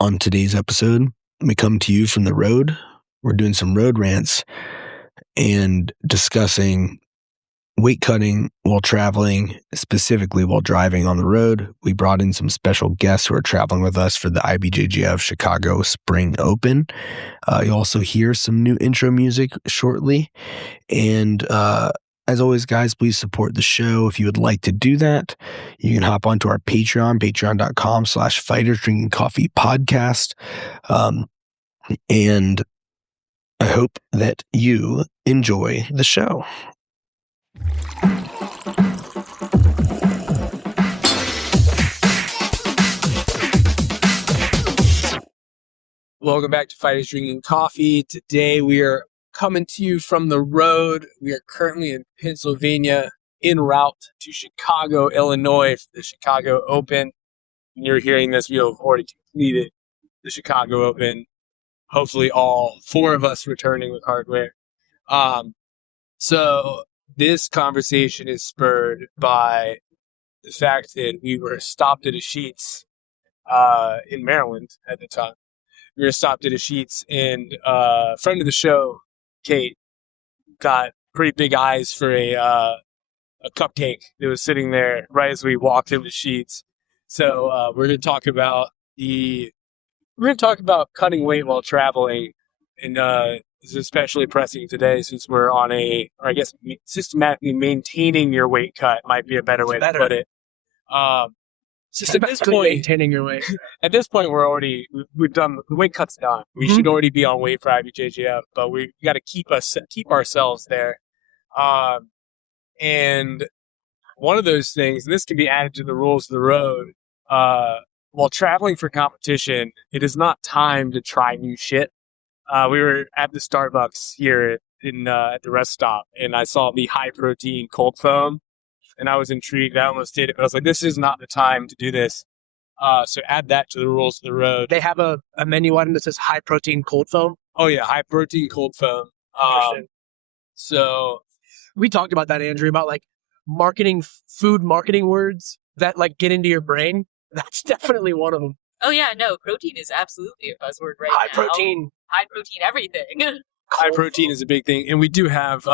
On today's episode, we come to you from the road. We're doing some road rants and discussing weight cutting while traveling, specifically while driving on the road. We brought in some special guests who are traveling with us for the IBJJF Chicago Spring Open. You'll also hear some new intro music shortly. And as always, guys, please support the show. If you would like to do that, you can hop onto our Patreon, patreon.com/Fighters Drinking Coffee Podcast. And I hope that you enjoy the show. Welcome back to Fighters Drinking Coffee. Today we are coming to you from the road. We are currently in Pennsylvania, en route to Chicago, Illinois for the Chicago Open. When you're hearing this, we have already completed the Chicago Open. Hopefully all four of us returning with hardware. So this conversation is spurred by the fact that we were stopped at a Sheetz in Maryland at the time. We were stopped at a Sheetz, and a friend of the show, Kate, got pretty big eyes for a cupcake that was sitting there right as we walked into Sheetz. So we're going to talk about cutting weight while traveling, and this is especially pressing today since we're on systematically maintaining your weight cut might be a better way to put it. At this point, maintaining your weight. At this point, we've done the weight cut's done. We should already be on weight for IBJJF, but we got to keep ourselves there. And one of those things, and this can be added to the rules of the road. While traveling for competition, it is not time to try new shit. We were at the Starbucks here at the rest stop, and I saw the high protein cold foam. And I was intrigued. I almost did it, but I was like, this is not the time to do this. So add that to the rules of the road. They have a menu item that says high protein cold foam. Oh, yeah, high protein cold foam. So we talked about that, Andrew, about like food marketing words that like get into your brain. That's definitely one of them. Oh, yeah, no, protein is absolutely a buzzword right High now. protein. High protein everything. High protein is a big thing. And we do have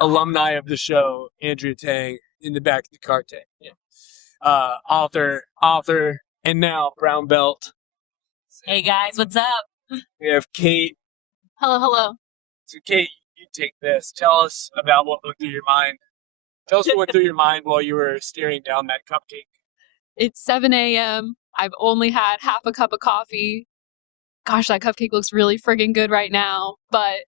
alumni of the show, Andrea Tang, in the back of the cart. Yeah. Author, and now brown belt. Hey, guys, what's up? We have Kate. Hello. So, Kate, you take this. Tell us about what went through your mind. Tell us what went through your mind while you were staring down that cupcake. It's 7 a.m. I've only had half a cup of coffee. Gosh, that cupcake looks really friggin' good right now. But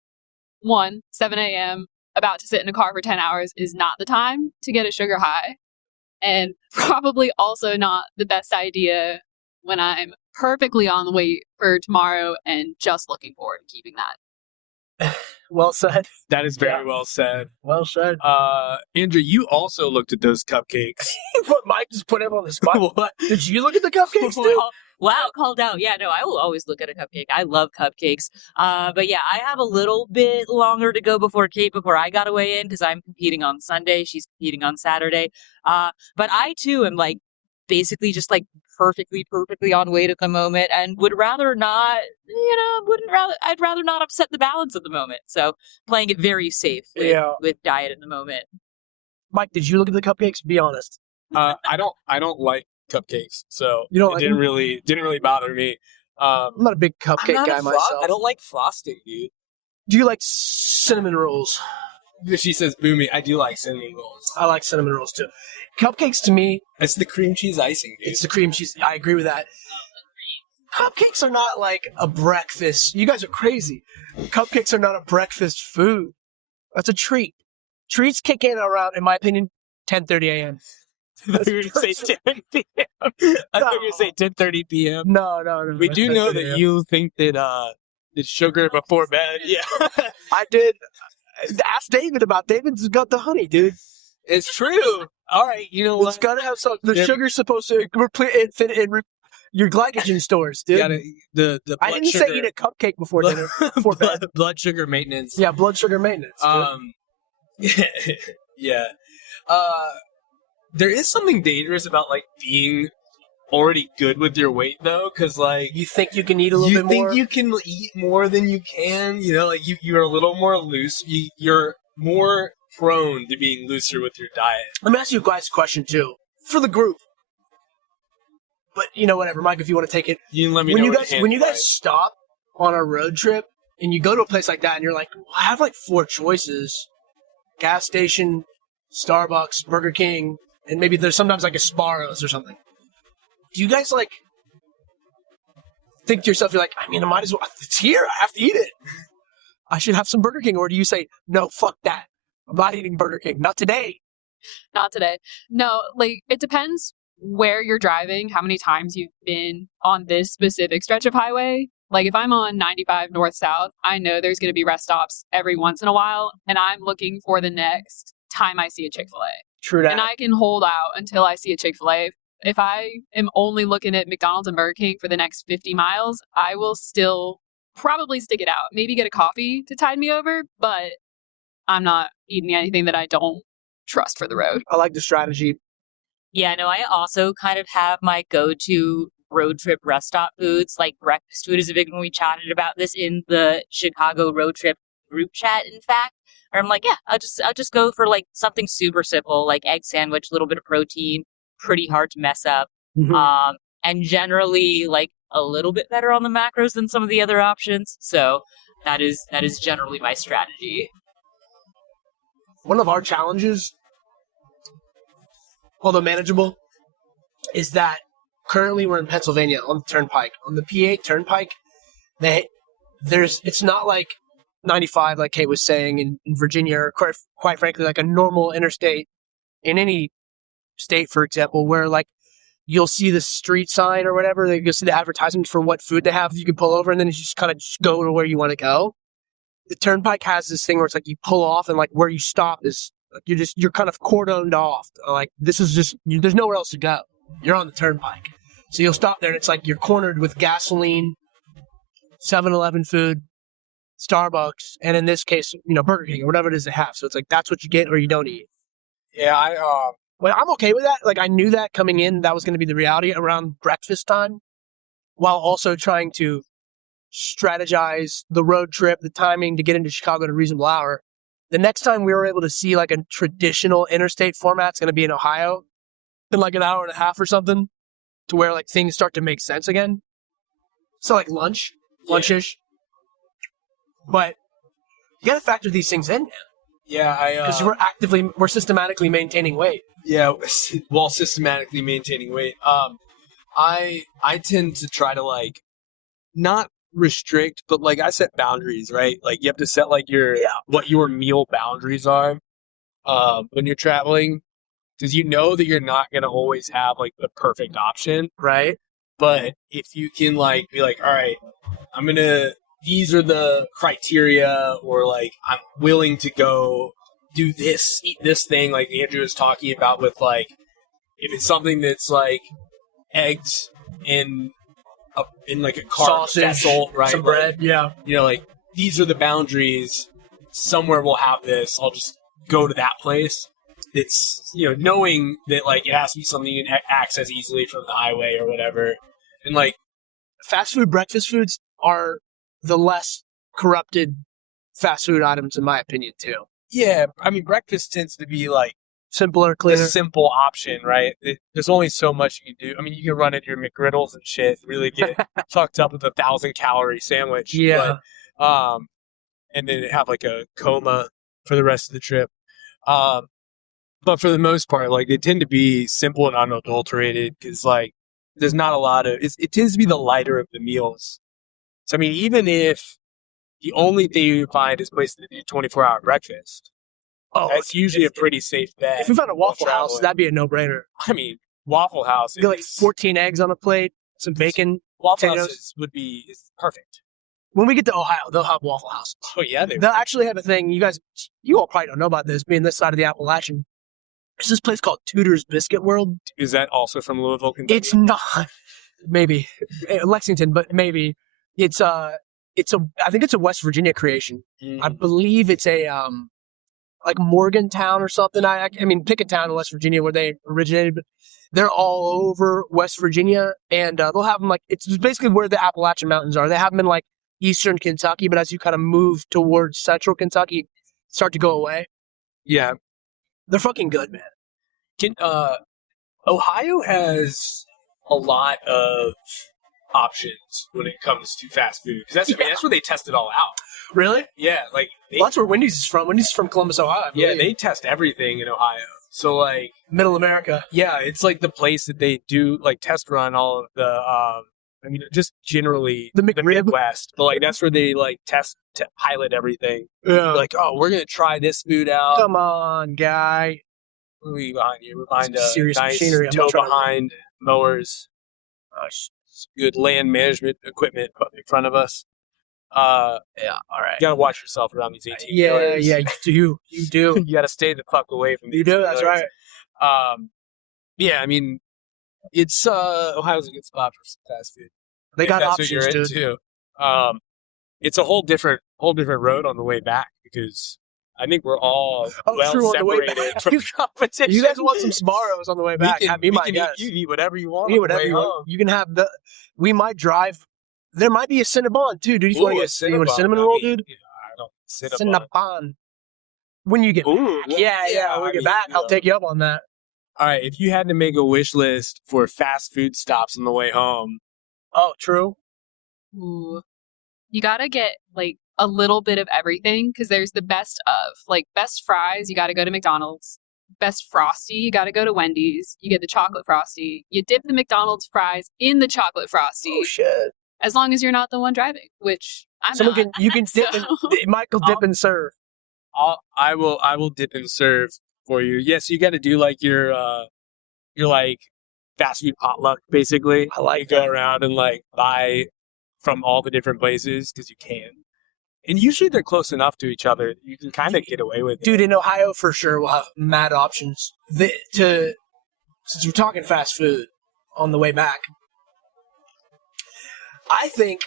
7 a.m., about to sit in a car for 10 hours is not the time to get a sugar high. And probably also not the best idea when I'm perfectly on the way for tomorrow and just looking forward to keeping that. Well said. That is very well said. Well said. Andrew, you also looked at those cupcakes. What, Mike just put him on the spot? What? Did you look at the cupcakes too? Wow, called out. Yeah, no, I will always look at a cupcake. I love cupcakes. But yeah, I have a little bit longer to go before I got to weigh in because I'm competing on Sunday. She's competing on Saturday. But I too am like basically just like perfectly on weight at the moment and would rather not, I'd rather not upset the balance at the moment. So playing it very safe with diet at the moment. Mike, did you look at the cupcakes? Be honest. I don't like cupcakes, so you don't it didn't really bother me. I'm not a big cupcake guy myself. I don't like frosting, dude. Do you like cinnamon rolls? She says boomy. I do like cinnamon rolls. I like cinnamon rolls too. Cupcakes to me, it's the cream cheese icing, dude. It's the cream cheese. I agree with that. Cupcakes are not like a breakfast. You guys are crazy. Cupcakes are not a breakfast food. That's a treat. Treats kick in around, in my opinion, 10:30 a.m. I thought you were going to say 10 p.m. I thought you were going to say 10:30 p.m. No. We do know that you think that sugar before bed. Yeah. I did. Ask David about David's got the honey, dude. It's true. All right, you know what? It's got to have some. The sugar's supposed to fit in your glycogen stores, dude. The blood I didn't sugar, say eat a cupcake before dinner. Before bed. Blood sugar maintenance. Yeah, blood sugar maintenance. Yeah. There is something dangerous about like being already good with your weight though, because like You think you can eat a little you bit think more? you can eat more than you can. You know, like you're a little more loose. You're more prone to being looser with your diet. Let me ask you guys a question too, for the group. But whatever, Mike, if you want to take it. You can let me When know you what guys hand when you like. guys stop on a road trip and you go to a place like that and you're like, well, I have like 4 choices: gas station, Starbucks, Burger King, and maybe there's sometimes like a Sparrows or something. Do you guys like think to yourself, you're like, I mean, I might as well, it's here, I have to eat it. I should have some Burger King. Or do you say, no, fuck that, I'm not eating Burger King, not today? Not today. No, like it depends where you're driving, how many times you've been on this specific stretch of highway. Like if I'm on 95 north south, I know there's going to be rest stops every once in a while, and I'm looking for the next time I see a Chick-fil-A. True that. And I can hold out until I see a Chick-fil-A. If I am only looking at McDonald's and Burger King for the next 50 miles, I will still probably stick it out. Maybe get a coffee to tide me over, but I'm not eating anything that I don't trust for the road. I like the strategy. Yeah, no, I also kind of have my go-to road trip rest stop foods. Like breakfast food is a big one. We chatted about this in the Chicago road trip group chat, in fact. Or I'm like, yeah, I'll just go for like something super simple, like egg sandwich, a little bit of protein, pretty hard to mess up. Mhm. And generally like a little bit better on the macros than some of the other options. So that is generally my strategy. One of our challenges, although manageable, is that currently we're in Pennsylvania on the Turnpike. On the P8 Turnpike, it's not like 95, like Kate was saying, in Virginia, or quite frankly, like a normal interstate in any state, for example, where like you'll see the street sign or whatever, you'll see the advertisement for what food they have. You can pull over and then you just kind of just go to where you want to go. The Turnpike has this thing where it's like you pull off and like where you stop is like you're kind of cordoned off. Like this is just there's nowhere else to go. You're on the Turnpike, so you'll stop there and it's like you're cornered with gasoline, 7-Eleven food, Starbucks, and in this case, Burger King or whatever it is they have. So it's like that's what you get or you don't eat. Yeah, Well, I'm okay with that. Like I knew that coming in, that was going to be the reality around breakfast time, while also trying to strategize the road trip, the timing to get into Chicago at a reasonable hour. The next time we were able to see like a traditional interstate format, it's going to be in Ohio in like an hour and a half or something, to where like things start to make sense again. So like lunchish. But you got to factor these things in now. Yeah, because we're systematically maintaining weight. Yeah, while systematically maintaining weight. I tend to try to like not restrict, but like I set boundaries, right? Like you have to set like what your meal boundaries are when you're traveling, because you know that you're not gonna always have like the perfect option, right? But if you can like be like, all right, these are the criteria, or like I'm willing to go do this, eat this thing, like Andrew was talking about with like, if it's something that's like eggs in like a carb sausage, vessel, right? some bread, yeah. Like these are the boundaries. Somewhere we'll have this. I'll just go to that place. It's knowing that like it has to be something you can access easily from the highway or whatever, and like fast food breakfast foods are the less corrupted fast food items in my opinion too. Yeah, I mean breakfast tends to be like simpler, cleaner, the simple option, right? There's only so much you can do. I mean, you can run into your McGriddles and shit, really get fucked up with a 1,000-calorie sandwich. Yeah. But, and then have like a coma for the rest of the trip. But for the most part, like they tend to be simple and unadulterated, because like there's not a lot of it tends to be the lighter of the meals. So I mean, even if the only thing you find is places that do 24-hour breakfast, that's usually a pretty safe bet. If we found a Waffle House, that'd be a no-brainer. I mean, Waffle House, get like 14 eggs on a plate, some bacon. Waffle potatoes. Houses is perfect. When we get to Ohio, they'll have Waffle Houses. Oh yeah, they'll actually have a thing. You all probably don't know about this, being this side of the Appalachian. There's this place called Tudor's Biscuit World. Is that also from Louisville, Kentucky? It's not. Maybe Lexington, but maybe it's I think it's a West Virginia creation. I believe it's a like Morgantown or something. I mean, pick a town in West Virginia where they originated. But They're all over West Virginia, and they'll have them like it's basically where the Appalachian Mountains are. They have them in like eastern Kentucky, but as you kind of move towards central Kentucky, start to go away. Yeah. They're fucking good, man. Ohio has a lot of options when it comes to fast food because that's where they test it all out. Really? Yeah, like Well, that's where Wendy's is from. Wendy's is from Columbus, Ohio. I yeah, believe. they test everything in Ohio. So like, Middle America. yeah, it's like the place that they do like test run all of the. I mean, just generally The the McRib. Midwest, but like that's where they like pilot everything. Yeah. Like, oh, we're gonna try this food out. Come on, guy. What are we behind you? We're behind a Serious nice machinery. I'm tow not trying to- behind mowers. Good land management equipment put in front of us. Yeah. All right. You gotta watch yourself around these 18 Yeah, wheelers. yeah, you do. You do. You gotta stay the fuck away from these. You do. That's 18-wheelers. right. Yeah, I mean, it's Ohio's a good spot for some fast food. They If got that's what options, you're dude. into. It's a whole different road on the way back because I think we're all well true, on the way separated back. from competition. You guys want some Sbarros on the way back? Be my guest. You can eat whatever you want. You on the whatever way you home. want. You can have the. We might drive. There might be a Cinnabon too, dude. If you want to get you want a cinnamon roll, dude? Yeah, I don't Cinnabon. Cinnabon. When you get Ooh, back. Yeah. When we get back, I'll take you up on that. All right, if you had to make a wish list for fast food stops on the way home, Oh, true. Ooh. You gotta get like a little bit of everything because there's the best of. Like best fries, you gotta go to McDonald's. Best frosty, you gotta go to Wendy's. You get the chocolate frosty. You dip the McDonald's fries in the chocolate frosty. Oh shit. As long as you're not the one driving, which I'm Someone not. can. You can dip. So- Michael dip and serve. I will dip and serve for you. Yes, you got to do like your like fast food potluck basically. I like you go around and like buy from all the different places because you can. And usually they're close enough to each other. You can kind of get away with it. Dude, in Ohio for sure we'll have mad options. Since we're talking fast food on the way back, I think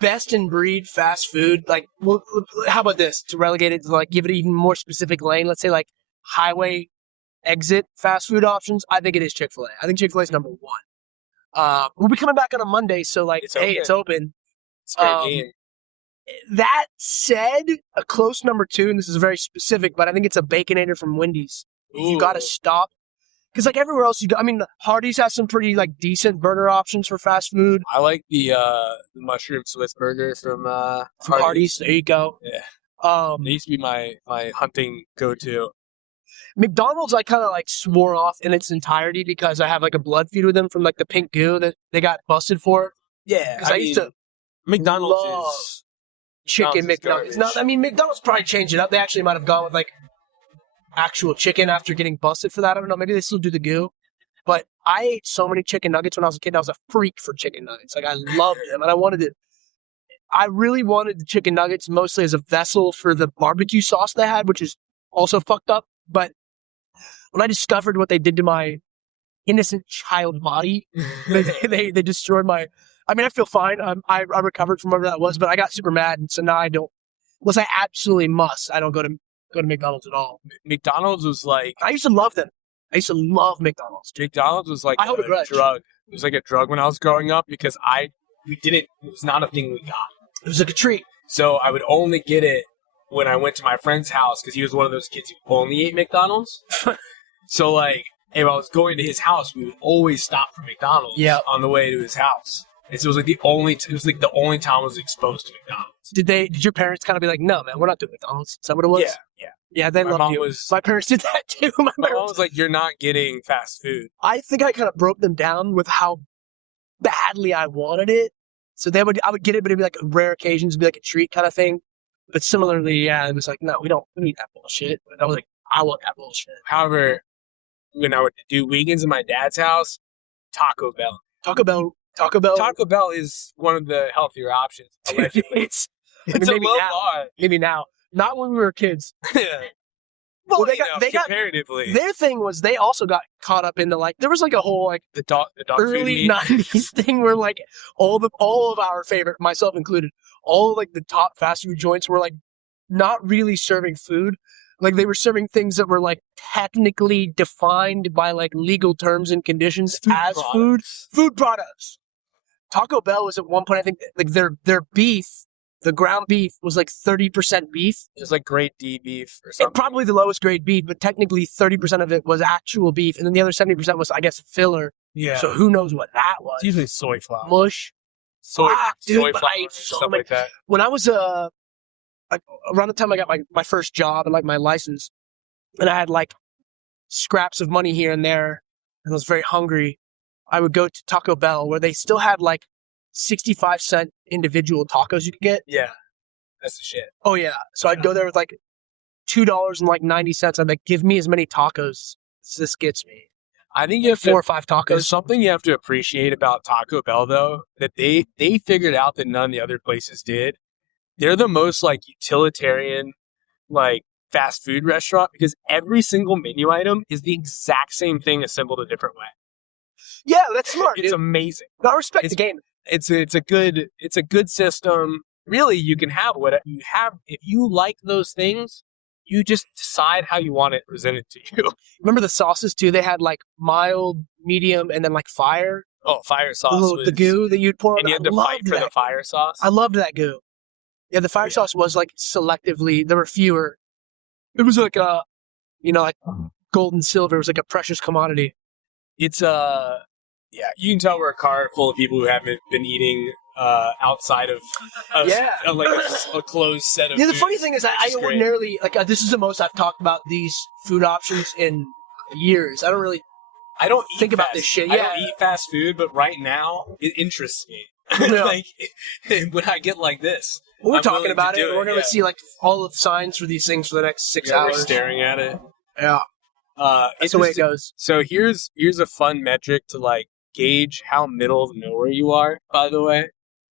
best in breed fast food. Like, well, how about this to relegate it to like give it an even more specific lane? Let's say like highway exit fast food options. I think it is Chick-fil-A. I think Chick-fil-A is number one. We'll be coming back on a Monday, so like, It's hey, open. it's open. It's a great game. That said, a close number two, and this is very specific, but I think it's a Baconator from Wendy's. You got to Ooh. stop. Because like everywhere else, I mean, Hardee's has some pretty like decent burger options for fast food. I like the mushroom Swiss burger from Hardee's, there you go. Yeah. It used to be my hunting go-to. McDonald's, I kind of like swore off in its entirety because I have like a blood feud with them from like the pink goo that they got busted for. Yeah, Because I used to McDonald's love is chicken McDonald's McNuggets. is No, garbage. I mean McDonald's probably changed it up. They actually might have gone with like actual chicken after getting busted for that. I don't know. Maybe they still do the goo. But I ate so many chicken nuggets when I was a kid. I was a freak for chicken nuggets. Like I loved them, and I really wanted the chicken nuggets mostly as a vessel for the barbecue sauce they had, which is also fucked up. But when I discovered what they did to my innocent child body, they destroyed my. I mean, I feel fine. I recovered from whatever that was, but I got super mad, and so now I don't. Unless I absolutely must, I don't go to McDonald's at all. McDonald's was like I used to love them. I used to love McDonald's. McDonald's was like I hold a grudge. drug. It was like a drug when I was growing up because it was not a thing we got. It was like a treat. So I would only get it when I went to my friend's house because he was one of those kids who only ate McDonald's. So like if I was going to his house, we would always stop for McDonald's on the way to his house. And so it was like the only time I was exposed to McDonald's. Did your parents kind of be like, no, man, we're not doing McDonald's? Is that what it was? Yeah. Yeah, they My loved mom you. was- My parents did that too. My mom was like, "You're not getting fast food." I think I kind of broke them down with how badly I wanted it. So I would get it, but it'd be like rare occasions, it'd be like a treat kind of thing. But similarly, yeah, it was like, no, we don't need that bullshit. But I was like, I want that bullshit. However, when I would do weekends in my dad's house, Taco Bell. Taco Bell. Taco Bell is one of the healthier options. Allegedly. it's It's a maybe low now. bar. Maybe now. Not when we were kids. Well, they you know, got comparatively. their thing was they also got caught up into like there was like a whole like the dog early food meat. 90s thing where like all of our favorite, myself included, all like the top fast food joints were like not really serving food, Like they were serving things that were like technically defined by like legal terms and conditions as food products. Taco Bell was at one point, I think, like their beef, the ground beef was like 30% beef. It was like grade D beef or And something. probably the lowest grade beef, but technically 30% of it was actual beef, and then the other 70% was, I guess, filler. Yeah. So who knows what that was? It's usually soy flour. Mush. Soy Dude, but flour, I ate so stuff many. like that. When I was like, around the time I got my first job and like my license, and I had like scraps of money here and there, and I was very hungry, I would go to Taco Bell where they still had like 65-cent individual tacos you could get. Yeah. That's the shit. Oh yeah. So I'd go there with like $2.90. I'd like, give me as many tacos as this gets me. I think you have 4 or 5 There's tacos. something you have to appreciate about Taco Bell, though, that they figured out that none of the other places did. They're the most, like, utilitarian, like, fast food restaurant because every single menu item is the exact same thing assembled a different way. Yeah, that's smart. It's dude. amazing. I respect the game. It's a good system. Really, you can have what you have. If you like those things, you just decide how you want it presented to you. Remember the sauces too? They had like mild, medium, and then like fire. Oh, fire sauce. The goo that you'd pour on. And you had to fight for the fire sauce. I loved that goo. Yeah, the fire sauce was like selectively. There were fewer. It was like a, like gold and silver. It was like a precious commodity. It's yeah, you can tell we're a car full of people who haven't been eating outside of like a closed set of Yeah, the food. funny thing is, I ordinarily this is the most I've talked about these food options in years. I don't eat think about this shit. I Yeah. don't eat fast food, but right now it interests me. Yeah. Like when I get like this, We're I'm talking willing to about it. do We're going to see like all of the signs for these things for the next 6 Yeah, we're hours. staring at it. Yeah, that's the way it goes. So here's a fun metric to like gauge how middle of nowhere you are. By the way,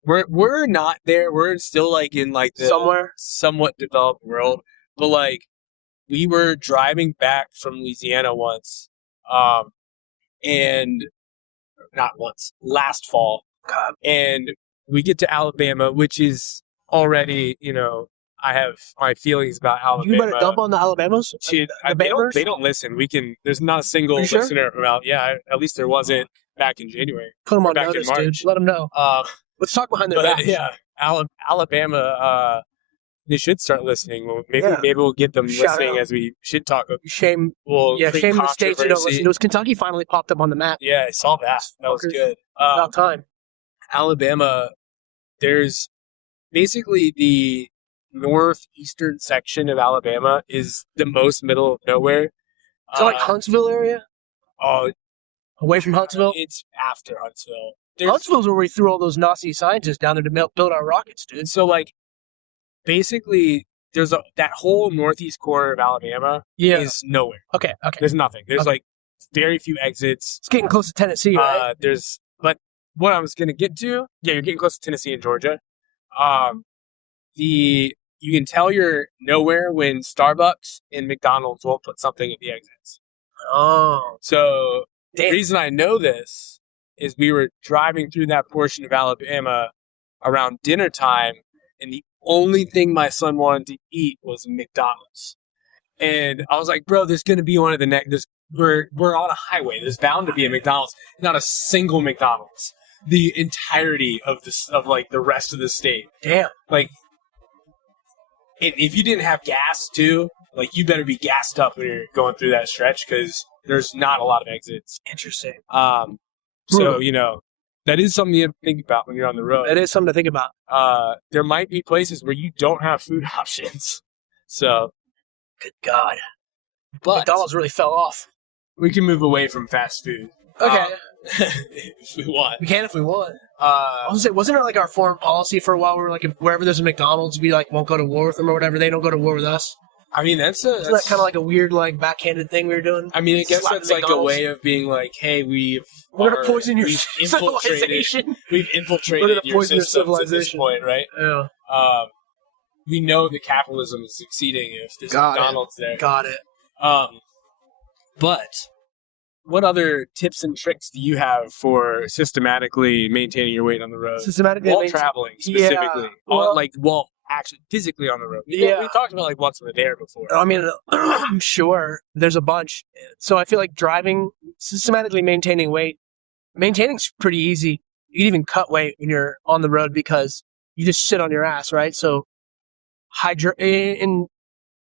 we're not there. We're still like in like the Somewhere. somewhat developed world. But like we were driving back from Louisiana once, and not once, last fall, and we get to Alabama, which is already I have my feelings about Alabama. You better dump on the Alabamas. Dude, they don't listen. There's not a single Are you listener from out. Yeah, at least there wasn't back in January. Put them on back in notice, March. dude. Let them know. Let's talk behind their But back. yeah, Alabama. They should start listening. Well, maybe we'll get them Shout listening out. as we should talk. Shame. We'll Yeah, create shame the states who don't controversy. listen to us. Kentucky finally popped up on the map. Yeah, I saw that. That was Fuckers. good. About time. Alabama, there's basically the northeastern section of Alabama is the most middle of nowhere. Is it like Huntsville area? Oh, Away from Huntsville? it's after Huntsville. Huntsville's where we threw all those Nazi scientists down there to build our rockets, dude. And so, like, basically, there's that whole northeast corner of Alabama Yeah. is nowhere. Okay. There's nothing. There's Okay. like very few exits. It's getting close to Tennessee, right? But what I was gonna get to, yeah, you're getting close to Tennessee and Georgia. You can tell you're nowhere when Starbucks and McDonald's won't put something at the exits. Oh. So Damn. the reason I know this is we were driving through that portion of Alabama around dinner time, and the only thing my son wanted to eat was McDonald's. And I was like, bro, there's going to be one of the next. We're on a highway. There's bound to be a McDonald's. Not a single McDonald's. The entirety of the rest of the state. Damn. Like, if you didn't have gas too, like you better be gassed up when you're going through that stretch because there's not a lot of exits. Interesting. So that is something you have to think about when you're on the road. That is something to think about. There might be places where you don't have food options. So, Good God. but McDonald's really fell off. we can move away from fast food. Okay. If we want. We can if we want. I was gonna say, wasn't it like our foreign policy for a while? We were like, if wherever there's a McDonald's, we like won't go to war with them or whatever. They don't go to war with us. I mean, Isn't that kind of like a weird, like backhanded thing we were doing? I mean, I guess Slap that's like a McDonald's. way of being like, hey, We're gonna poison your civilization. We've We're infiltrated gonna your poison your systems at this civilization. point, right? Yeah. We know that capitalism is succeeding if there's Got it. McDonald's there. Got it. But what other tips and tricks do you have for systematically maintaining your weight on the road? Systematically while maintain- traveling, Yeah, specifically. well- actually physically on the road. Yeah. We talked about like once we're there before. I mean, I'm sure there's a bunch. So I feel like driving, systematically maintaining weight, maintaining's pretty easy. You can even cut weight when you're on the road because you just sit on your ass, right? So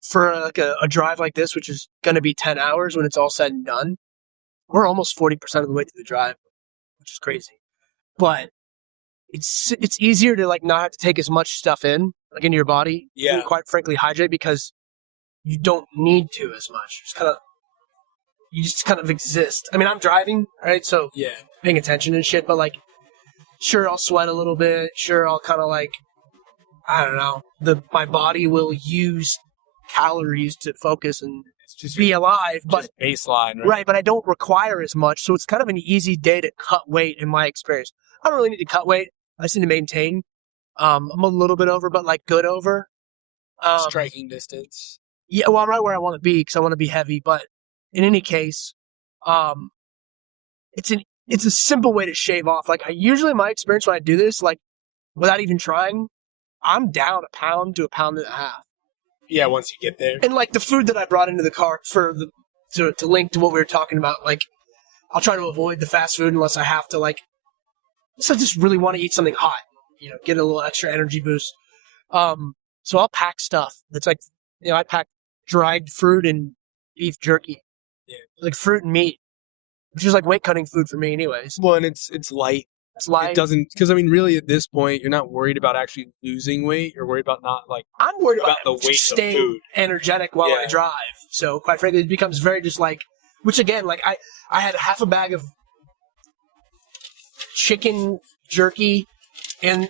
for like a drive like this, which is going to be 10 hours when it's all said and done, we're almost 40% of the way through the drive, which is crazy. But it's easier to like not have to take as much stuff in, like into your body. Yeah. And quite frankly, hydrate because you don't need to as much. You just kind of exist. I mean, I'm driving, right? So Yeah. paying attention and shit, but like, sure, I'll sweat a little bit. Sure, I'll kind of like, I don't know. My body will use calories to focus and It's just be alive, but just baseline, right? right, but I don't require as much, so it's kind of an easy day to cut weight in my experience. I don't really need to cut weight. I just need to maintain. I'm a little bit over, but like good over. Striking distance. Yeah, well, I'm right where I want to be because I want to be heavy. But in any case, it's a simple way to shave off. Like usually my experience when I do this, like without even trying, I'm down a pound to a pound and a half. Yeah, once you get there. And like the food that I brought into the car to link to what we were talking about, like I'll try to avoid the fast food unless I have to, like, so I just really want to eat something hot, get a little extra energy boost. So I'll pack stuff that's like, I pack dried fruit and beef jerky. Yeah. Like fruit and meat, which is like weight cutting food for me anyways. Well, and it's light. It's light. It doesn't, because I mean, really at this point, you're not worried about actually losing weight. You're worried about not like, I'm worried about the weight of staying food. energetic while I Yeah. drive. So quite frankly, it becomes very just like, which again, like I had half a bag of chicken jerky and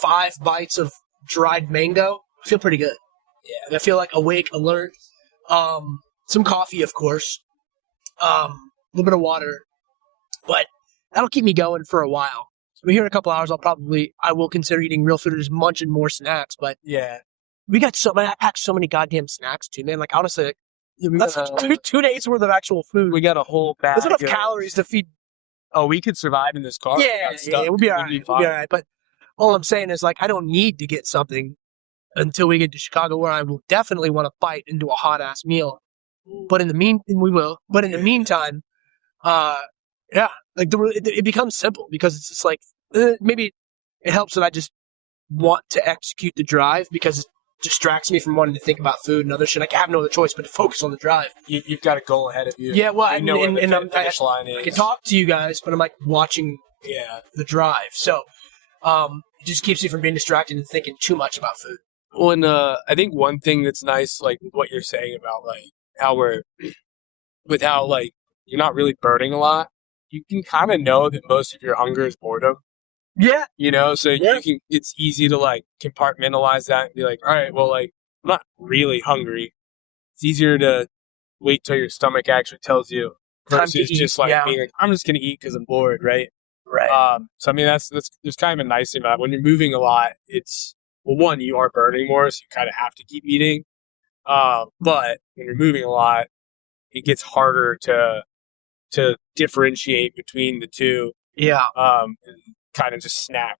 5 bites of dried mango. I feel pretty good. Yeah, and I feel like awake, alert. Some coffee, of course. A little bit of water, but that'll keep me going for a while. So here in a couple hours, I will consider eating real food or just munching more snacks. But Yeah. I packed so many goddamn snacks too, man. Like honestly, that's got 2 days worth of actual food. We got a whole bag. There's enough of- calories to feed. Oh, we could survive in this car. Yeah, we'll be all right. We'll be all right. But all I'm saying is, like, I don't need to get something until we get to Chicago, where I will definitely want to bite into a hot ass meal. But in the meantime, yeah, like it becomes simple because it's just like maybe it helps that I just want to execute the drive because it distracts me from wanting to think about food and other shit. Like I have no other choice but to focus on the drive. You've got a goal ahead of you. Yeah, well, You know where the finish line is. I can talk to you guys, but I'm like watching the drive. So it just keeps me from being distracted and thinking too much about food. Well, and I think one thing that's nice, like what you're saying about like how like you're not really burning a lot, you can kind of know that most of your hunger is boredom. Yeah. So it's easy to like compartmentalize that and be like, all right, well, like I'm not really hungry. It's easier to wait till your stomach actually tells you versus just like being like, I'm just gonna eat because I'm bored, right? Right. So I mean that's there's kind of a nice thing about it. When you're moving a lot, it's one, you are burning more, so you kind of have to keep eating. But when you're moving a lot, it gets harder to differentiate between the two. Yeah. And kind of just snack.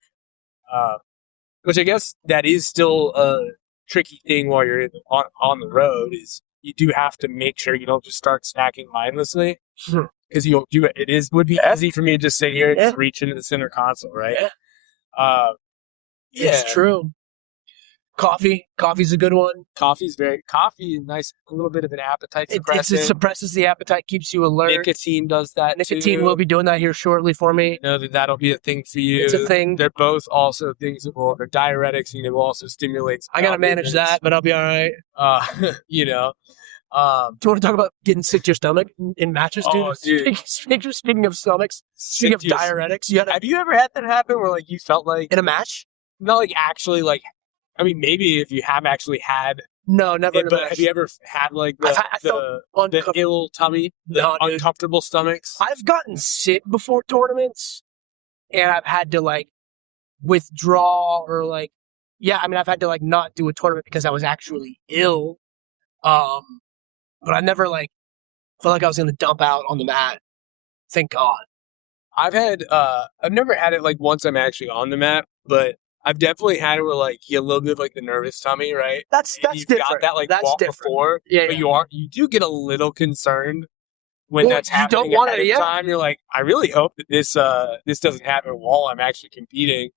Which I guess that is still a tricky thing while you're on the road is you do have to make sure you don't just start snacking mindlessly. Because it would be easy for me to just sit here and just reach into the center console, right? Yeah. It's true. Coffee's a good one. Coffee is nice, a little bit of an appetite suppressant. It suppresses the appetite, keeps you alert. Nicotine does that Nicotine too. will be doing that here shortly for me. That'll be a thing for you. It's a thing. They're both also things that they're diuretics and they will also stimulate. I gotta manage that, but I'll be all right. Do you want to talk about getting sick to your stomach in matches, dude? Oh, dude. Speaking of stomachs, speaking of diuretics, have you ever had that happen where like you felt like in a match? Not like actually like. I mean, maybe if you have actually had. No, never. But have you ever had like the ill tummy, uncomfortable stomachs? I've gotten sick before tournaments, and I've had to like withdraw or like, I've had to like not do a tournament because I was actually ill. But I never like felt like I was going to dump out on the mat. Thank God. I've never had it like once I'm actually on the mat, but I've definitely had it where like you get a little bit of like the nervous tummy, right? That's And you've different. got that like That's walk different. before, Yeah, but yeah. you do get a little concerned when Well, that's you don't happening wanna- ahead of yeah. time. You're like, I really hope that this doesn't happen while I'm actually competing.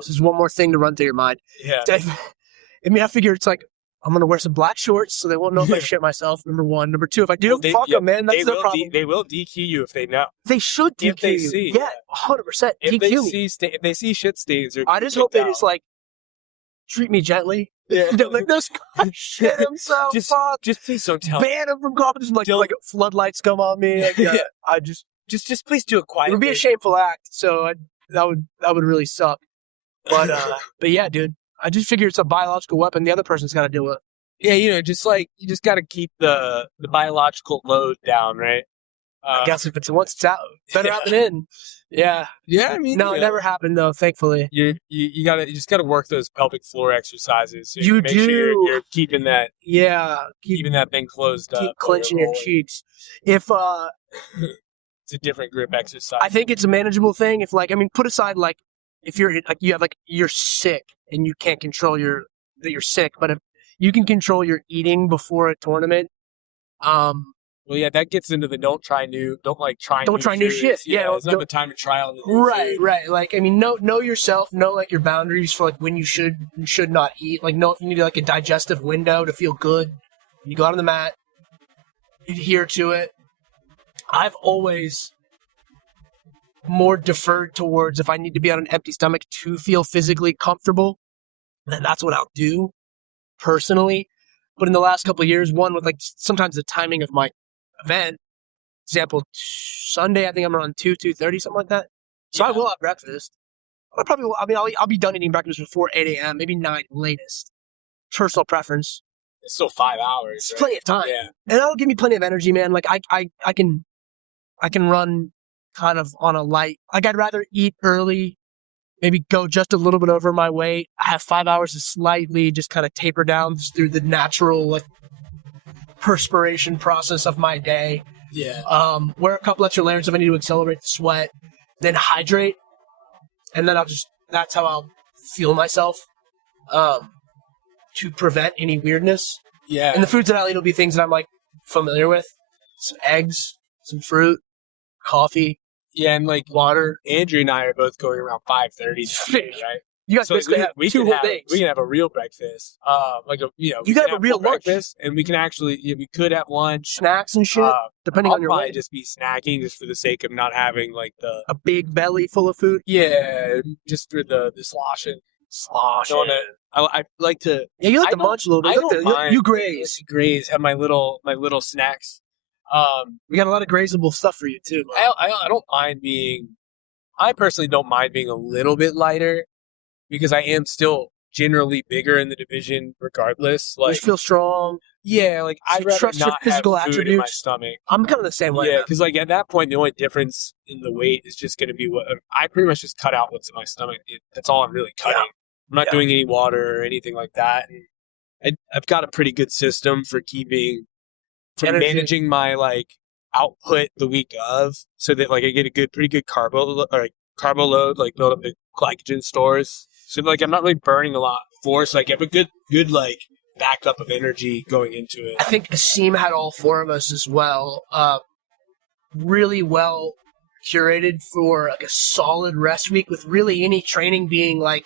This is one more thing to run through your mind. Yeah, I mean, I figure it's like, I'm going to wear some black shorts so they won't know if I shit myself, number one. Number two, if I do, fuck them, man. That's their problem. They will DQ you if they know. They should DQ If they you. see. Yeah, 100%. If DQ they me. if they see shit stains, they're I just kicked hope they out. just, like, treat me gently. Yeah. They're like, this guy shit himself. Fuck. Just please don't tell me. Ban him from competition. Like floodlights come on me. Like, Yeah. I just... Just please do it It quietly. would be a shameful act, so that would really suck. But yeah, dude. I just figure it's a biological weapon. The other person's got to do it. Yeah, you just got to keep the biological load down, right? I guess if once it's out, better out than in. Yeah. Yeah, I mean, No, it never happened though. Thankfully. You just gotta work those pelvic floor exercises. So You make sure do. you're keeping that thing closed up. Keep clenching your cheeks. If It's a different grip exercise. I think it's a manageable thing. If put aside like if you're like you're sick and you can't control that you're sick, but if you can control your eating before a tournament, well, yeah, that gets into the don't try new new shit. Yeah, it's not the time to try all the new food. right. Like, I mean, know yourself, know like your boundaries for like when you should not eat. Like, know if you need like a digestive window to feel good. When you go out on the mat, adhere to it. I've always more deferred towards if I need to be on an empty stomach to feel physically comfortable, then that's what I'll do personally. But in the last couple of years, one with like sometimes the timing of my event, example, Sunday, I think I'm around 2:30, something like that. So I will have breakfast. I probably will. I mean, I'll be done eating breakfast before 8 a.m., maybe 9 latest. Personal preference. It's still 5 hours. It's right? plenty of time. Yeah. And that'll give me plenty of energy, man. Like I can run kind of on a light. Like I'd rather eat early, maybe go just a little bit over my weight. I have 5 hours to slightly just kind of taper down through the natural like perspiration process of my day. Yeah. Wear a couple extra layers if I need to accelerate the sweat, then hydrate, and then that's how I'll fuel myself to prevent any weirdness. Yeah. And the foods that I'll eat will be things that I'm like familiar with. Some eggs, some fruit, coffee. Yeah, and like water. Andrew and I are both going around 5:30, right? You guys basically have 2 whole days. We can have a real breakfast. You can have a real lunch. breakfast, and we can actually we could have lunch, snacks and shit, depending on your probably weight. just be snacking just for the sake of not having like a big belly full of food. Yeah, just for the sloshing. I like to. Yeah, you like to munch a little bit. I don't mind. You graze. Have my little snacks. We got a lot of grazable stuff for you too. I don't mind being. I personally don't mind being a little bit lighter, because I am still generally bigger in the division, regardless. Like, you feel strong. Yeah, like I rather trust your not physical have food in my stomach. I'm kind of the same way. Yeah, because like at that point, the only difference in the weight is just going to be what I pretty much just cut out what's in my stomach. That's all I'm really cutting. Yeah. I'm not doing any water or anything like that. And I've got a pretty good system for managing my like output the week of, so that like I get a pretty good carbo load, like build up the glycogen stores. So like I'm not really burning a lot for, so like I have a good like backup of energy going into it. I think Asim had all 4 of us as well. Really well curated for like a solid rest week, with really any training being like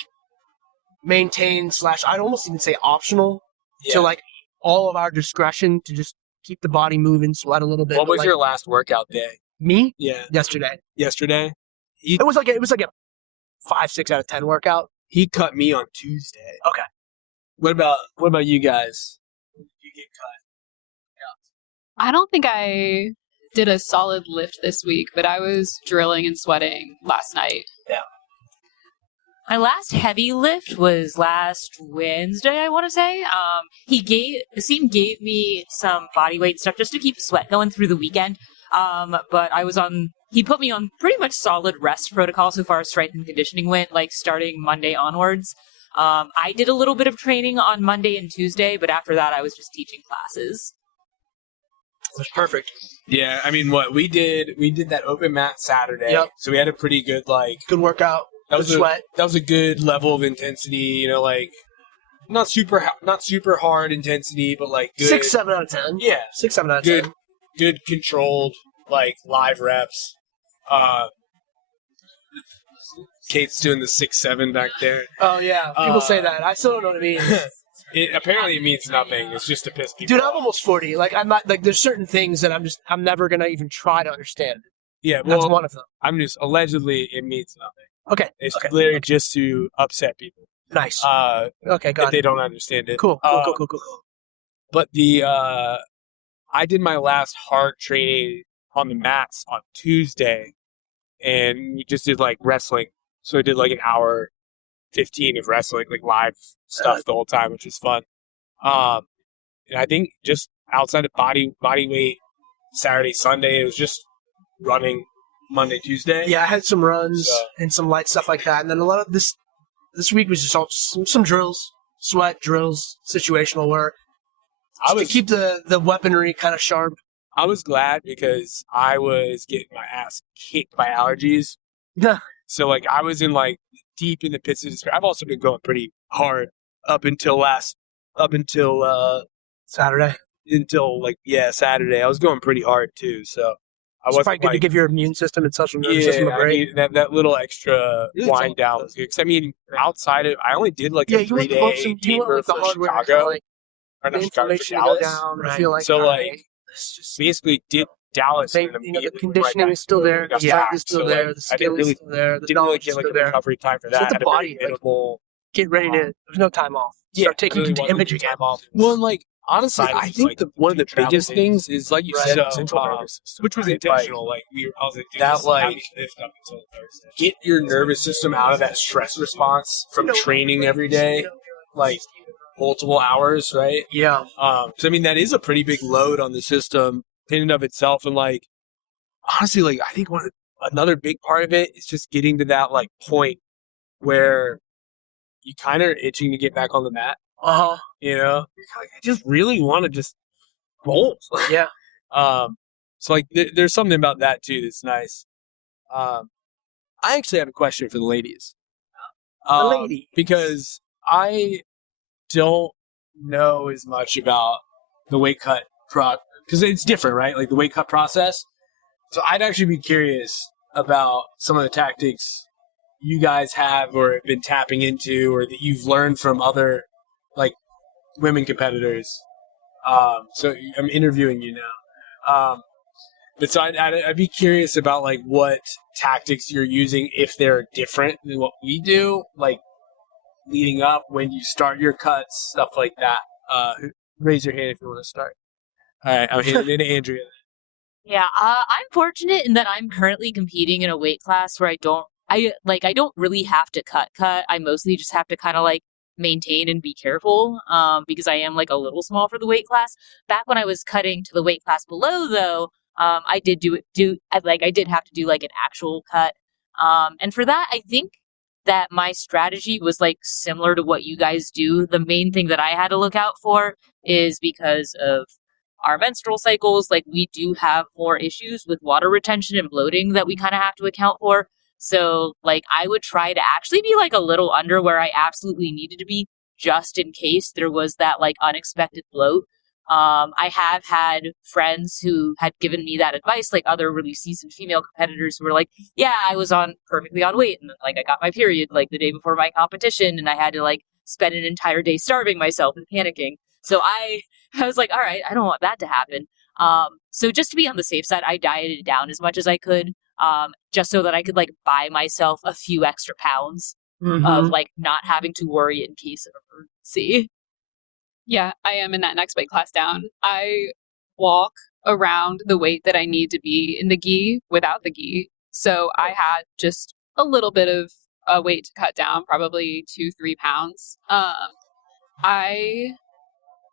maintained / I'd almost even say optional to like all of our discretion to just keep the body moving, sweat a little bit. What was your last workout day? Me? Yeah. Yesterday. It was like a 5, 6 out of 10 workout. He cut me on Tuesday. Okay. What about you guys? You get cut. I don't think I did a solid lift this week, but I was drilling and sweating last night. Yeah. My last heavy lift was last Wednesday, I want to say. Asim gave me some body weight stuff just to keep the sweat going through the weekend. But he put me on pretty much solid rest protocol so far as strength and conditioning went, like starting Monday onwards. I did a little bit of training on Monday and Tuesday, but after that I was just teaching classes. It was perfect. Yeah, I mean, we did that open mat Saturday. Yep. So we had a pretty good good workout. sweat. That was a good level of intensity. You know, like not super hard intensity, but like good 6, 7 out of 10. Yeah, 6, 7 out of 10. good controlled like live reps. Kate's doing the 6-7 back there. Oh yeah, people say that. I still don't know what it means. Apparently it means nothing. It's just to piss people Dude, off. I'm almost 40. Like I'm not like there's certain things that I'm never gonna even try to understand. Yeah, That's well, one of them. I'm just allegedly it means nothing. Okay. It's literally just to upset people. Nice. Okay, got if they don't understand it. Cool. But I did my last hard training on the mats on Tuesday, and we just did like wrestling. So I did like an hour 15 of wrestling, like live stuff the whole time, which was fun. And I think just outside of body weight, Saturday, Sunday, it was just running Monday, Tuesday. Yeah, I had some runs and some light stuff like that, and then a lot of this week was just all some drills, sweat drills, situational work. To keep the weaponry kind of sharp. I was glad because I was getting my ass kicked by allergies. So like I was in like deep in the pits of despair. I've also been going pretty hard up until Saturday. Saturday. I was going pretty hard too. So I wasn't probably good to give your immune system and social nervous system a break. I mean, that little extra wind down was good. Because I mean, outside of I only did like a 3-day deeper for Chicago. Or not Chicago, for Dallas. I feel like so like basically did Dallas. The conditioning is still there. The strength is still there. The skill is still there. The didn't really knowledge get is like still a there. recovery time for that. So the body, get ready to. There's no time off. Start taking image again. Well, and like honestly, I think one of the biggest things is like you said, which was intentional. Like I was like, that like get your nervous system out of that stress response from training every day, like multiple hours, right? Yeah. So I mean, that is a pretty big load on the system in and of itself, and like honestly, like I think another big part of it is just getting to that like point where you kind of are itching to get back on the mat. You know, like, I just really want to just roll. Yeah. So like there's something about that too that's nice. I actually have a question for the ladies. Because I don't know as much about the weight cut because it's different, right? Like the weight cut process. So I'd actually be curious about some of the tactics you guys have or have been tapping into or that you've learned from other like women competitors. So I'm interviewing you now. But so I'd be curious about like what tactics you're using if they're different than what we do, like leading up when you start your cuts, stuff like that. Raise your hand if you want to start. All right, I'm handing it to Andrea. Yeah, I'm fortunate in that I'm currently competing in a weight class where I don't really have to cut. I mostly just have to kind of like maintain and be careful because I am like a little small for the weight class. Back when I was cutting to the weight class below, though, I did I did have to do like an actual cut. And for that, I think that my strategy was like similar to what you guys do. The main thing that I had to look out for is because of our menstrual cycles, like we do have more issues with water retention and bloating that we kind of have to account for. So like I would try to actually be like a little under where I absolutely needed to be just in case there was that like unexpected bloat. I have had friends who had given me that advice, like other really seasoned female competitors who were like, yeah, I was perfectly on weight. And like I got my period like the day before my competition and I had to like spend an entire day starving myself and panicking. So I was like, all right, I don't want that to happen. So just to be on the safe side, I dieted down as much as I could, just so that I could like buy myself a few extra pounds of like not having to worry in case of emergency. Yeah, I am in that next weight class down. I walk around the weight that I need to be in the gi without the gi. So I had just a little bit of a weight to cut down, probably 2-3 pounds. I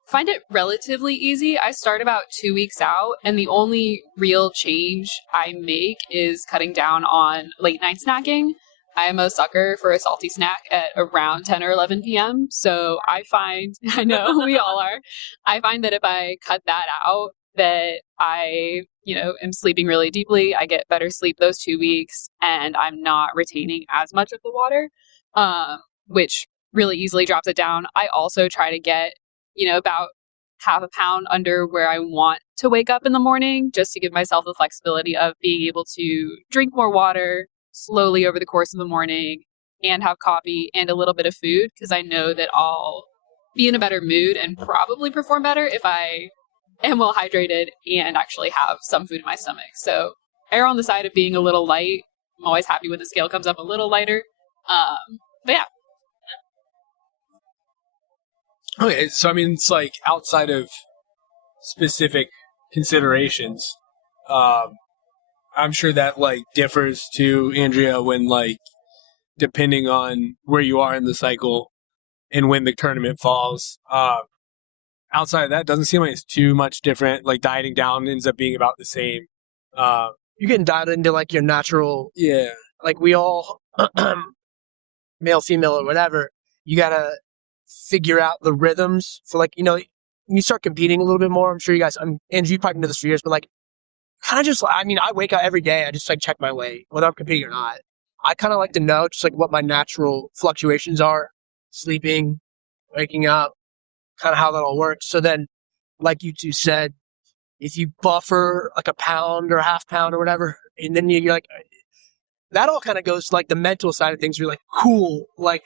find it relatively easy. I start about 2 weeks out, and the only real change I make is cutting down on late night snacking. I am a sucker for a salty snack at around 10 or 11 p.m. So I know we all are. I find that if I cut that out, that I am sleeping really deeply. I get better sleep those 2 weeks, and I'm not retaining as much of the water, which really easily drops it down. I also try to get, about half a pound under where I want to wake up in the morning, just to give myself the flexibility of being able to drink more water slowly over the course of the morning and have coffee and a little bit of food, because I know that I'll be in a better mood and probably perform better if I am well hydrated and actually have some food in my stomach. So err on the side of being a little light. I'm always happy when the scale comes up a little lighter. But yeah. Okay, so I mean, it's like outside of specific considerations, I'm sure that like differs to Andrea when like depending on where you are in the cycle and when the tournament falls. Outside of that, doesn't seem like it's too much different. Like dieting down ends up being about the same. You're getting dialed into like your natural, Yeah. like we all, male, female, or whatever. You gotta figure out the rhythms for like, when you start competing a little bit more. I'm sure you guys, Andrew, you probably know this for years, but like, kind of just, I wake up every day. I just like check my weight, whether I'm competing or not. I kind of like to know just like what my natural fluctuations are, sleeping, waking up, kind of how that all works. So then, like you two said, if you buffer like a pound or a half pound or whatever, and then you're like, that all kind of goes to like the mental side of things. You're like, cool, like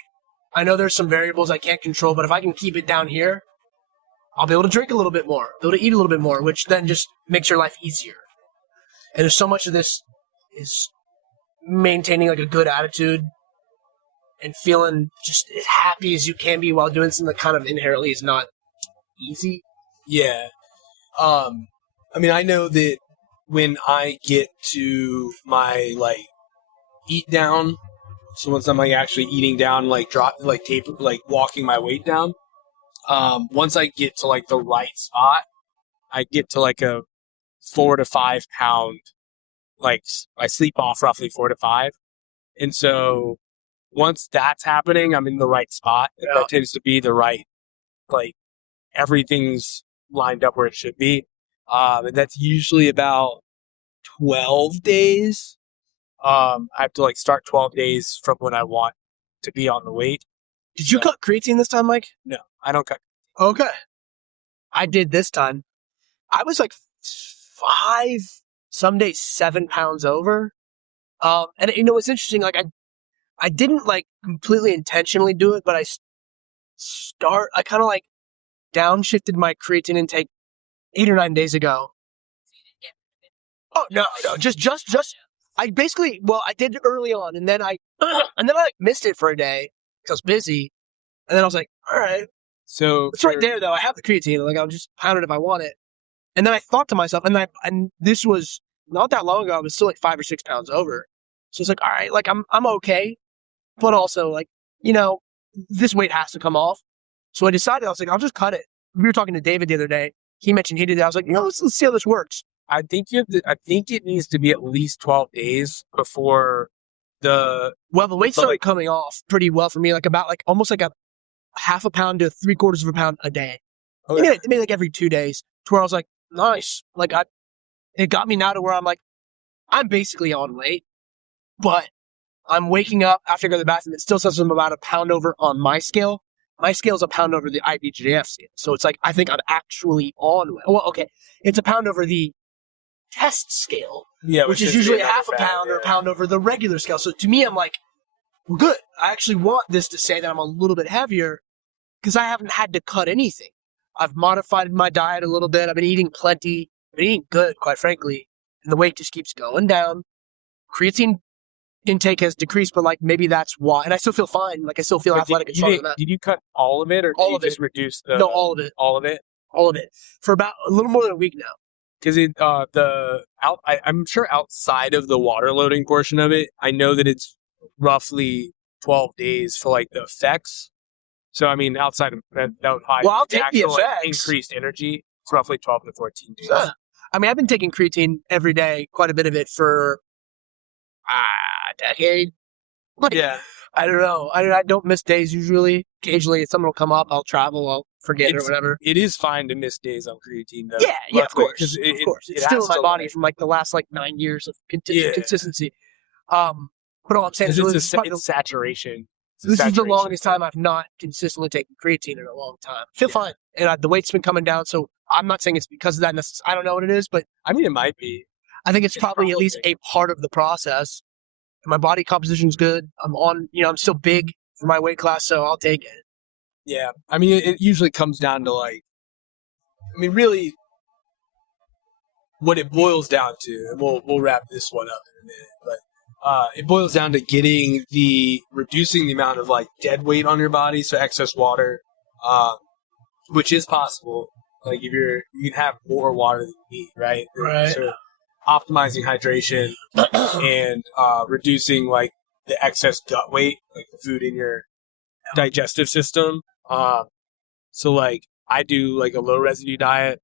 I know there's some variables I can't control, but if I can keep it down here, I'll be able to drink a little bit more, be able to eat a little bit more, which then just makes your life easier. And there's so much of this is maintaining like a good attitude and feeling just as happy as you can be while doing something that kind of inherently is not easy. Yeah. I mean, I know that when I get to my like eat down, so once I'm like actually eating down, like drop, like taper, like walking my weight down, once I get to like the right spot, I get to like a 4 to 5 pound, like I sleep off roughly 4 to 5. And so once that's happening, I'm in the right spot. Yeah. That tends to be the right, like everything's lined up where it should be. And that's usually about 12 days. I have to like start 12 days from when I want to be on the weight. Did you cut creatine this time, Mike? No, I don't cut. Okay. I did this time. I was like 5, some days 7 pounds over. And it's interesting, like I didn't like completely intentionally do it, but I kind of like downshifted my creatine intake 8 or 9 days ago. Oh no, just I basically, I did it early on, and then I like missed it for a day because I was busy, and then I was like, all right, So it's right there though. I have the creatine, like I'll just pound it if I want it. And then I thought to myself, and this was not that long ago. I was still like 5 or 6 pounds over, so it's like, all right, like I'm okay, but also like this weight has to come off. So I decided, I was like, I'll just cut it. We were talking to David the other day. He mentioned he did it. I was like, let's see how this works. I think I think it needs to be at least 12 days before the weight started coming off pretty well for me, like about like almost like a half a pound to 3/4 of a pound a day. Okay. Maybe like every 2 days, to where I was like, nice. Like it got me now to where I'm like, I'm basically on weight, but I'm waking up after I go to the bathroom. It still says I'm about a pound over on my scale. My scale is a pound over the IBJJF scale. So it's like, I think I'm actually on weight. Well, okay. It's a pound over the test scale, which is usually a half a pound or a pound over the regular scale. So to me, I'm like, well, good. I actually want this to say that I'm a little bit heavier because I haven't had to cut anything. I've modified my diet a little bit. I've been eating plenty. I've been eating good, quite frankly. And the weight just keeps going down. Creatine intake has decreased, but like maybe that's why. And I still feel fine. Like I still feel athletic and strong. Did you cut all of it, or all did of you just it. reduce the? No, all of it. All of it. All of it for about a little more than a week now. Because I'm sure outside of the water loading portion of it, I know that it's roughly 12 days for like the effects. So I mean, outside of that would hide I'll take the actual, effects. Increased energy. It's roughly 12 to 14 days. I mean, I've been taking creatine every day, quite a bit of it for a decade. Like, Yeah. I don't know. I don't miss days usually. Occasionally, if something will come up, I'll travel. I'll forget or whatever. It is fine to miss days on creatine, though. Yeah, of course. Because Of course. It's still in my body from like the last like 9 years of consistency. But all I'm saying is it's saturation. This is the longest time I've not consistently taken creatine in a long time. I feel fine. And the weight's been coming down, so I'm not saying it's because of that. I don't know what it is, but I mean, it might be. I think it's probably at least a part of the process. My body composition's good. I'm still big for my weight class, so I'll take it. Yeah. I mean, it usually comes down to really what it boils down to, and we'll wrap this one up in a minute, but it boils down to reducing the amount of like dead weight on your body, so excess water, which is possible. Like if you can have more water than you need, right? Right. So optimizing hydration and reducing like the excess gut weight, like the food in your digestive system. So like I do like a low residue diet.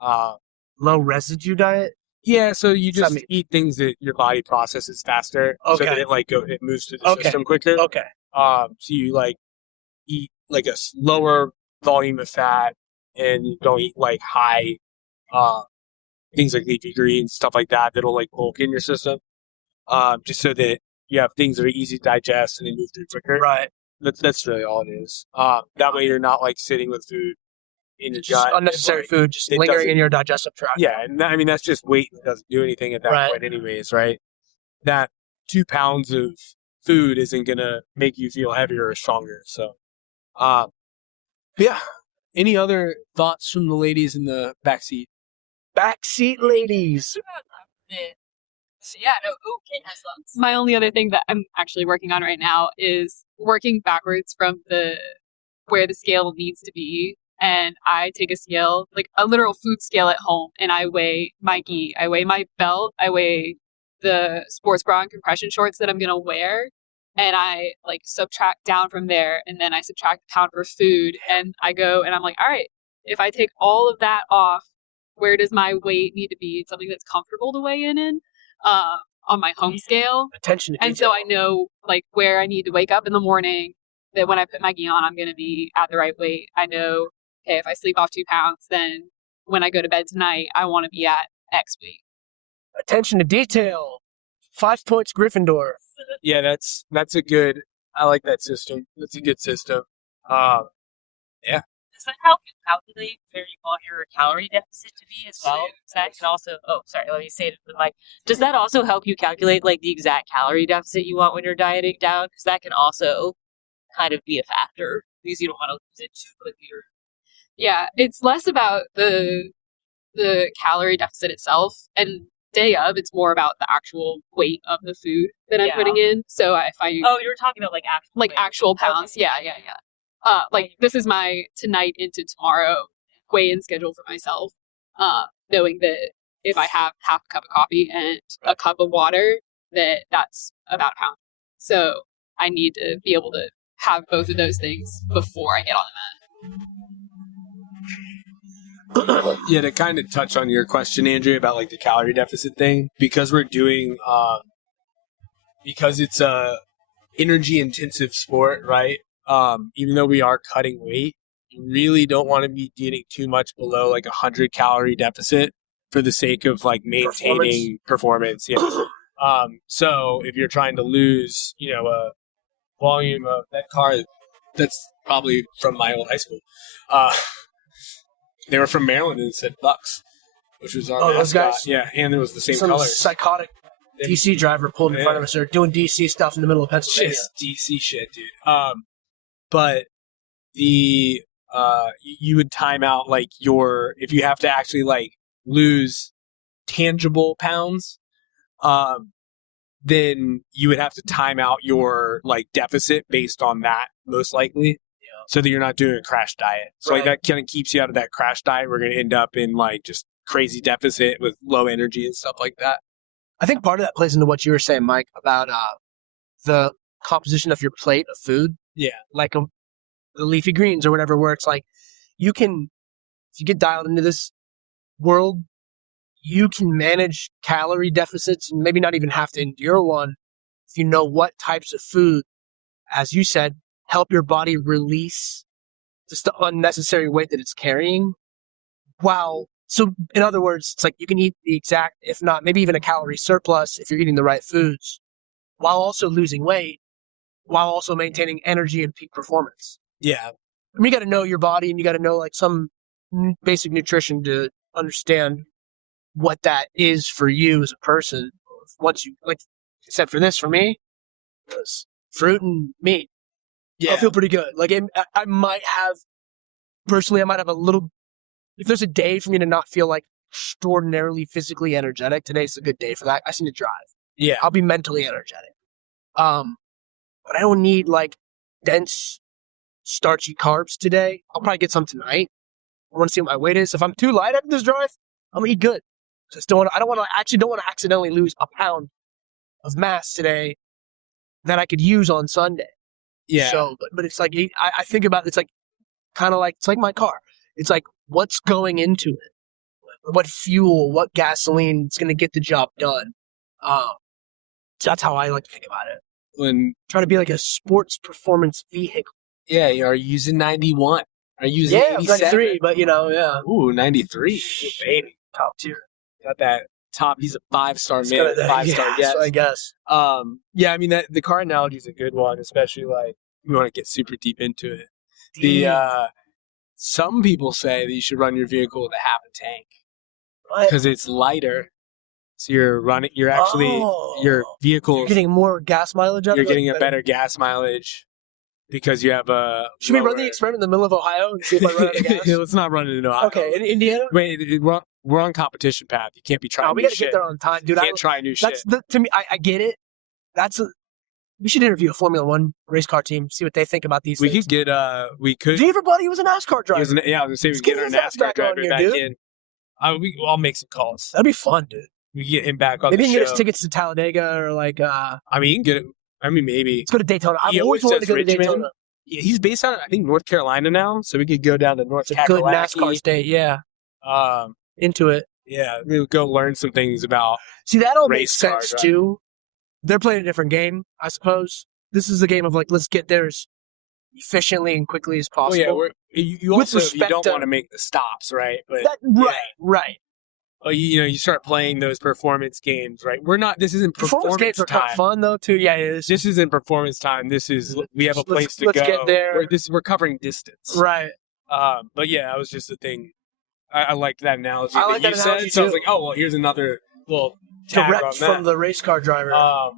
Low residue diet? Yeah, so you just eat things that your body processes faster, so that it moves through the system quicker. Okay. So you like eat like a lower volume of fat, and you don't eat like high things like leafy greens, stuff like that that'll like bulk in your system. Just so that you have things that are easy to digest and they move through quicker. Right. That's really all it is. That way you're not like sitting with food in your just gut. unnecessary food just lingering in your digestive tract. Yeah, and that's just weight that doesn't do anything at that point anyways, right? That 2 pounds of food isn't going to make you feel heavier or stronger. So, yeah. Any other thoughts from the ladies in the backseat? Backseat ladies. So yeah, Kate has thoughts. My only other thing that I'm actually working on right now is working backwards from where the scale needs to be. And I take a scale, like a literal food scale at home, and I weigh my gi, I weigh my belt, I weigh the sports bra and compression shorts that I'm going to wear, and I like subtract down from there, and then I subtract a pound for food, and I go and I'm like, all right, if I take all of that off, where does my weight need to be? Something that's comfortable to weigh in on my home scale. Attention to detail. And so I know like where I need to wake up in the morning, that when I put my gi on, I'm going to be at the right weight. I know, okay, if I sleep off 2 pounds, then when I go to bed tonight, I want to be at X weight. Attention to detail. 5 points Gryffindor. Yeah, that's a good. I like that system. That's a good system. Yeah. Does that help you calculate where you want your calorie deficit to be as well? That can also. Oh, sorry. Let me say it. Like, does that also help you calculate like the exact calorie deficit you want when you're dieting down? Because that can also kind of be a factor because you don't want to lose it too quickly. Yeah, it's less about the calorie deficit itself, and day of, it's more about the actual weight of the food that I'm putting in. So if I you were talking about like actual pounds, okay. Yeah. This is my tonight into tomorrow weigh-in schedule for myself. Knowing that if I have half a cup of coffee and a cup of water, that's about a pound. So I need to be able to have both of those things before I get on the mat. Yeah, to kind of touch on your question, Andrea, about like the calorie deficit thing, because we're doing, because it's a energy intensive sport, right? Even though we are cutting weight, you really don't want to be eating too much below like 100 calorie deficit for the sake of like maintaining performance. Yeah. So if you're trying to lose, a volume of that car, that's probably from my old high school. They were from Maryland and it said Bucks, which was our mascot. Those guys? Yeah, and it was the same Some color. Psychotic DC driver pulled in front of us. They're doing DC stuff in the middle of Pennsylvania. Just DC shit, dude. But the you would time out like if you have to actually like lose tangible pounds, then you would have to time out your like deficit based on that most likely. So that you're not doing a crash diet. So like that kind of keeps you out of that crash diet. We're going to end up in like just crazy deficit with low energy and stuff like that. I think part of that plays into what you were saying, Mike, about the composition of your plate of food. Yeah. Like the leafy greens or whatever, where it's like if you get dialed into this world, you can manage calorie deficits and maybe not even have to endure one if you know what types of food, as you said, help your body release just the unnecessary weight that it's carrying. Wow. So in other words, it's like you can eat the exact, if not maybe even a calorie surplus if you're eating the right foods, while also losing weight, while also maintaining energy and peak performance. Yeah. I mean, you got to know your body, and you got to know like some basic nutrition to understand what that is for you as a person. Once you like, except for this, for me, it was fruit and meat. Yeah. I feel pretty good. Like I might have, personally, I might have a little. If there's a day for me to not feel like extraordinarily physically energetic, today's a good day for that. I just need to drive. Yeah. I'll be mentally energetic. But I don't need like dense, starchy carbs today. I'll probably get some tonight. I want to see what my weight is. If I'm too light after this drive, I'm gonna eat good. I don't want to accidentally lose a pound of mass today that I could use on Sunday. Yeah. So, but it's like I think about it's like kind of like it's like my car. It's like what's going into it, what fuel, what gasoline is going to get the job done. So that's how I like to think about it. When Try to be like a sports performance vehicle. yeah, are you using 91? Are you using 87? 93, but yeah. Ooh, 93. Baby, top tier. Got that top. He's a 5-star It's man. got that- 5-star yeah, yes. I guess. Yeah, I mean that the car analogy is a good one, especially like we want to get super deep into it. The some people say that you should run your vehicle with a half a tank What? because it's lighter. So you're actually your vehicle. You're getting more gas mileage out of it. You're getting a better gas mileage because you have a. Should we run the experiment in the middle of Ohio and see if I run out of gas? Let's not run it in Ohio. Okay, in Indiana? Wait, we're on competition path. You can't be trying. No, we new gotta shit. get there on time, dude. You can't try new shit. To me, I get it. We should interview a Formula One race car team, see what they think about these We things. could get we could. Do you ever buddy was a NASCAR driver? I was gonna say we Let's could get our get his ass NASCAR back on driver here, back dude. in. I'll make some calls. That'd be fun, dude. We can get him back on Maybe the he show. can get us tickets to Talladega or like. I mean, you can get it. I mean, maybe. Let's go to Daytona. I've He always always wanted to says go to Richmond. Daytona. He's based out of, I think, North Carolina now, so we could go down to North It's a good Kakalaki. NASCAR state, yeah. Into it. Yeah, we'll go learn some things about. See, that all Race makes car sense driving. too. They're playing a different game, I suppose. This is a game of like, let's get there as efficiently and quickly as Oh possible. yeah, you With also you respect don't to- want to make the stops, right? But Right. But you start playing those performance games, right? This isn't Performance games are kind time. of fun though too. Yeah, it is. This isn't performance time. This is we have a place to let's go. get there. We're covering distance. Right. But yeah, that was just the thing. I liked that analogy I like that that you analogy said. So I was too. like, oh well, here's another little tag Direct on from that. the race car driver. But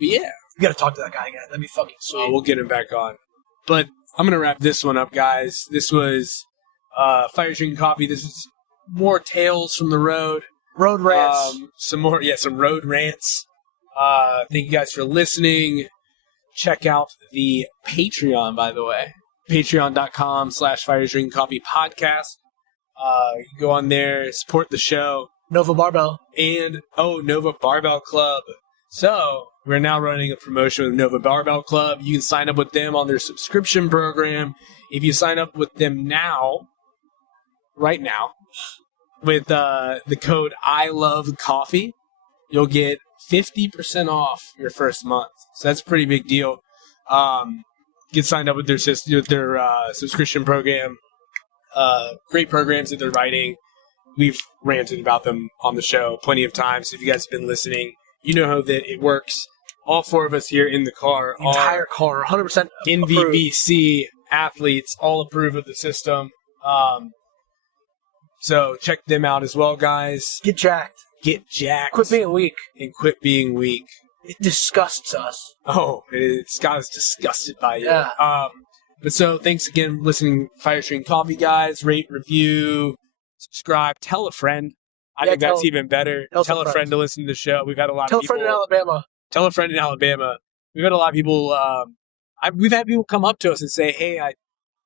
yeah, You gotta talk to that guy again. That'd be fucking sweet. we'll get him back on. But I'm gonna wrap this one up, guys. This was Fire Drinking Coffee. This is more tales from the road. Road rants. Some road rants. Thank you guys for listening. Check out the Patreon, by the way. Patreon.com/Fire Drinking Coffee Podcast. You can go on there, support the show. Nova Barbell. And, Nova Barbell Club. So, we're now running a promotion with Nova Barbell Club. You can sign up with them on their subscription program. If you sign up with them right now, with the code ILOVECOFFEE, you'll get 50% off your first month. So that's a pretty big deal. Get signed up with their subscription program. Great programs that they're writing. We've ranted about them on the show plenty of times. If you guys have been listening, you know how that it works. All four of us here in the car The entire car, 100% NVBC athletes, all approve of the system. So check them out as well, guys. Get jacked. Get jacked. Quit being weak. And quit being weak. It disgusts us. Oh, Scott is disgusted by you. Yeah. But so thanks again for listening to Fire Stream Coffee, guys. Rate, review, subscribe, tell a friend. I think that's even better. Tell a friend to listen to the show. We've had a lot of people. Tell a friend in Alabama. Tell a friend in Alabama. We've had a lot of people. We've had people come up to us and say, "Hey, I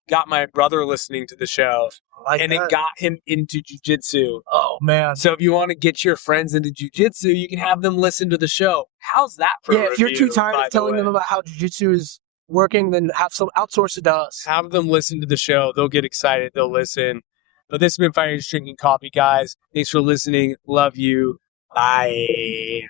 got my brother listening to the show, and it got him into jiu-jitsu." Oh man! So if you want to get your friends into jiu-jitsu, you can have them listen to the show. How's that for a if you're review, too tired by of telling the way? them about how jiu-jitsu is working, then outsource it to us. Have them listen to the show. They'll get excited. They'll listen. But this has been Fire Drinking Coffee, guys. Thanks for listening. Love you. Bye.